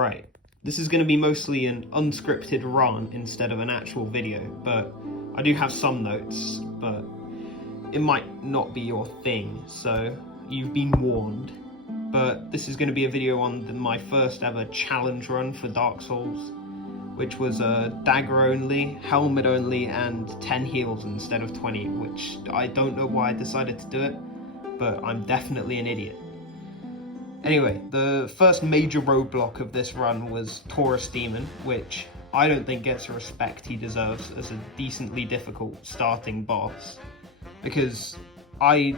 Right, this is going to be mostly an unscripted rant instead of an actual video, but I do have some notes, but it might not be your thing, so you've been warned. But this is going to be a video on my first ever challenge run for Dark Souls, which was dagger only, helmet only, and 10 heals instead of 20, which I don't know why I decided to do it, but I'm definitely an idiot. Anyway, the first major roadblock of this run was Taurus Demon, which I don't think gets the respect he deserves as a decently difficult starting boss, because I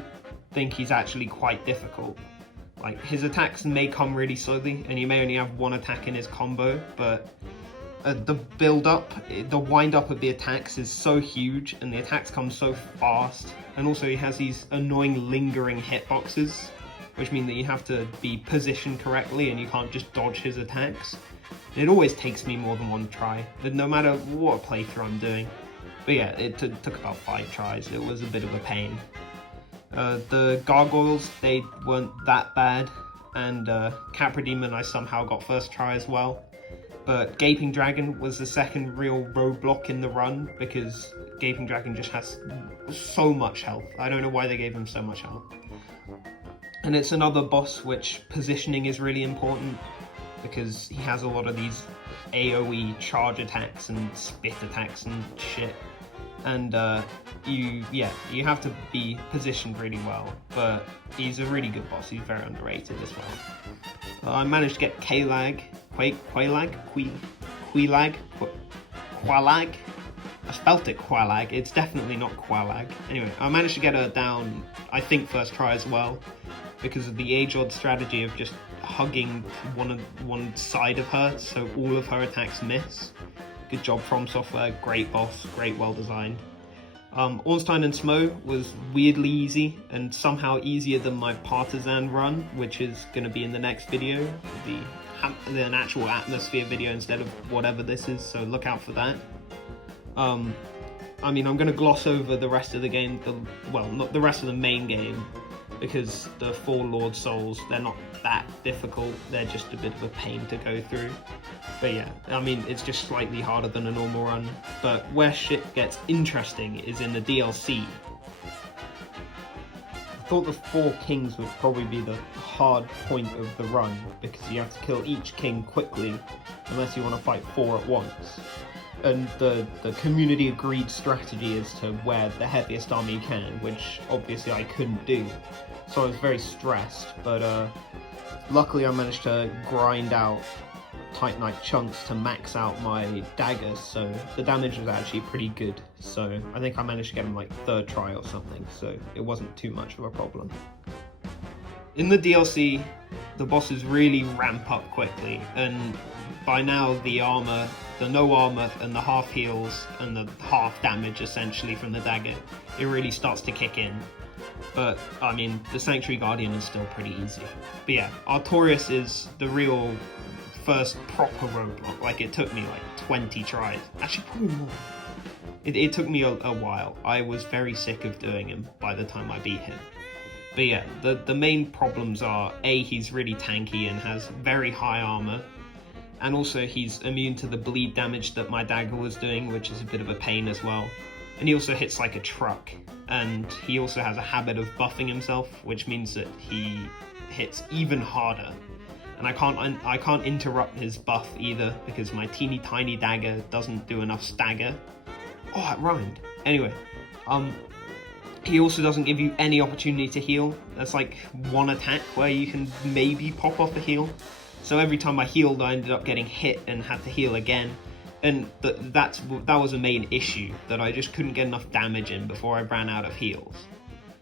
think he's actually quite difficult. Like, his attacks may come really slowly, and he may only have one attack in his combo, but the build-up, the wind-up of the attacks is so huge, and the attacks come so fast, and also he has these annoying lingering hitboxes, which mean that you have to be positioned correctly and you can't just dodge his attacks. It always takes me more than one try, no matter what playthrough I'm doing. But yeah, it took about 5 tries. It was a bit of a pain. The gargoyles, they weren't that bad, and Capra Demon I somehow got first try as well. But Gaping Dragon was the second real roadblock in the run, because Gaping Dragon just has so much health. I don't know why they gave him so much health. And it's another boss which positioning is really important, because he has a lot of these AoE charge attacks and spit attacks and shit. And you have to be positioned really well, but he's a really good boss. He's very underrated as well. I managed to get Qualag. I spelt it Qualag. It's definitely not Qualag. Anyway, I managed to get her down, I think, first try as well, because of the age-odd strategy of just hugging one side of her, so all of her attacks miss. Good job From Software, great boss, great, well designed. Ornstein and Smo was weirdly easy, and somehow easier than my Partisan run, which is going to be in the next video, an actual atmosphere video instead of whatever this is, so look out for that. I mean, I'm going to gloss over the rest of the game, not the rest of the main game, because the 4 Lord Souls, they're not that difficult, they're just a bit of a pain to go through. But yeah, I mean, it's just slightly harder than a normal run. But where shit gets interesting is in the DLC. I thought the 4 kings would probably be the hard point of the run, because you have to kill each king quickly, unless you want to fight 4 at once. And the community agreed strategy is to wear the heaviest armor you can, which obviously I couldn't do. So I was very stressed, but luckily I managed to grind out Titanite chunks to max out my daggers, so the damage was actually pretty good. So I think I managed to get him like 3rd try or something, so it wasn't too much of a problem. In the DLC, the bosses really ramp up quickly, and by now the armor, the no armor and the half heals and the half damage essentially from the dagger, it really starts to kick in. But I mean, the Sanctuary Guardian is still pretty easy. But yeah, Artorius is the real first proper roadblock. Like, it took me like 20 tries, actually probably more. It took me a while. I was very sick of doing him by the time I beat him. But yeah, the main problems are, A, he's really tanky and has very high armor, and also he's immune to the bleed damage that my dagger was doing, which is a bit of a pain as well. And he also hits like a truck, and he also has a habit of buffing himself, which means that he hits even harder. And I can't interrupt his buff either, because my teeny tiny dagger doesn't do enough stagger. Oh, it rhymed. Anyway, he also doesn't give you any opportunity to heal. That's like one attack where you can maybe pop off a heal. So every time I healed, I ended up getting hit and had to heal again. And that was a main issue, that I just couldn't get enough damage in before I ran out of heals.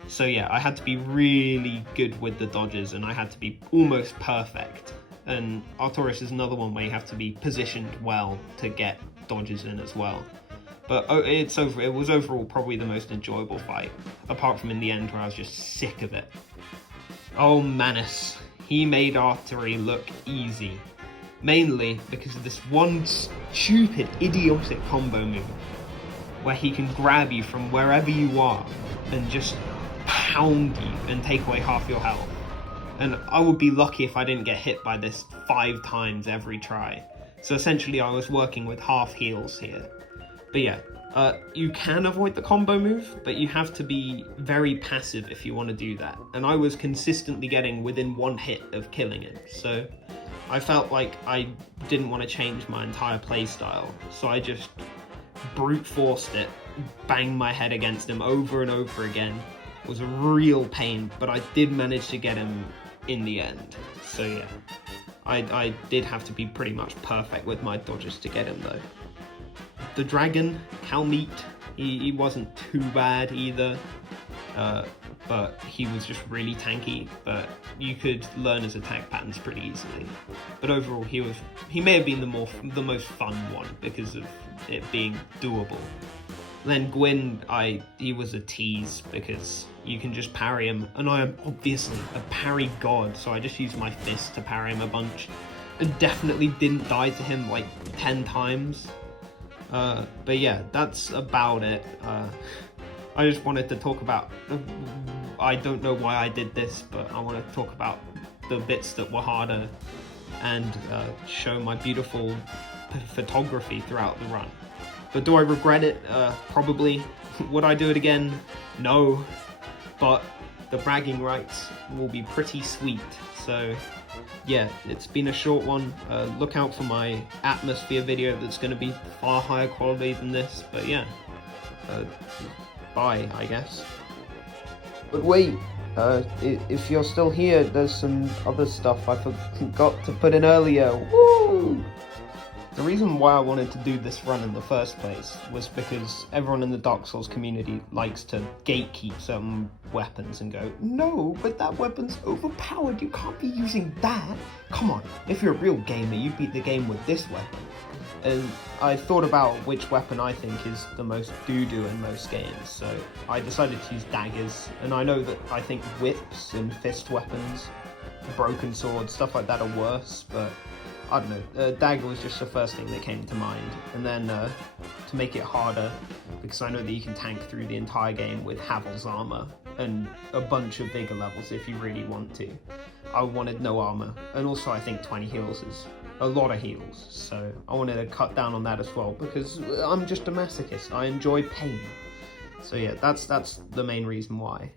So yeah, I had to be really good with the dodges, and I had to be almost perfect. And Artorius is another one where you have to be positioned well to get dodges in as well. But it was overall probably the most enjoyable fight, apart from in the end where I was just sick of it. Oh, Manus. He made Artery look easy. Mainly because of this one stupid, idiotic combo move, where he can grab you from wherever you are and just pound you and take away half your health. And I would be lucky if I didn't get hit by this 5 times every try. So essentially I was working with half heals here. But yeah, you can avoid the combo move, but you have to be very passive if you want to do that. And I was consistently getting within 1 hit of killing him, so I felt like I didn't want to change my entire playstyle. So I just brute forced it, banged my head against him over and over again. It was a real pain, but I did manage to get him in the end. So yeah, I did have to be pretty much perfect with my dodges to get him though. The dragon, Calmeet, he wasn't too bad either, but he was just really tanky, but you could learn his attack patterns pretty easily. But overall, he may have been the most fun one because of it being doable. Then Gwen, he was a tease because you can just parry him, and I am obviously a parry god, so I just used my fist to parry him a bunch, and definitely didn't die to him like 10 times. But yeah, that's about it. I just wanted to talk about, I don't know why I did this, but I want to talk about the bits that were harder and show my beautiful photography throughout the run. But do I regret it? Probably. Would I do it again? No. But the bragging rights will be pretty sweet. So yeah, it's been a short one. Look out for my atmosphere video that's going to be far higher quality than this. But yeah, bye, I guess. But wait, if you're still here, there's some other stuff I forgot to put in earlier. Woo! The reason why I wanted to do this run in the first place was because everyone in the Dark Souls community likes to gatekeep certain weapons and go, no, but that weapon's overpowered, you can't be using that. Come on, if you're a real gamer, you beat the game with this weapon. And I thought about which weapon I think is the most doo-doo in most games, so I decided to use daggers. And I know that I think whips and fist weapons, broken swords, stuff like that are worse, but I don't know, dagger was just the first thing that came to mind. And then to make it harder, because I know that you can tank through the entire game with Havel's armor and a bunch of bigger levels if you really want to, I wanted no armor. And also I think 20 heals is a lot of heals, so I wanted to cut down on that as well, because I'm just a masochist, I enjoy pain. So yeah, that's the main reason why.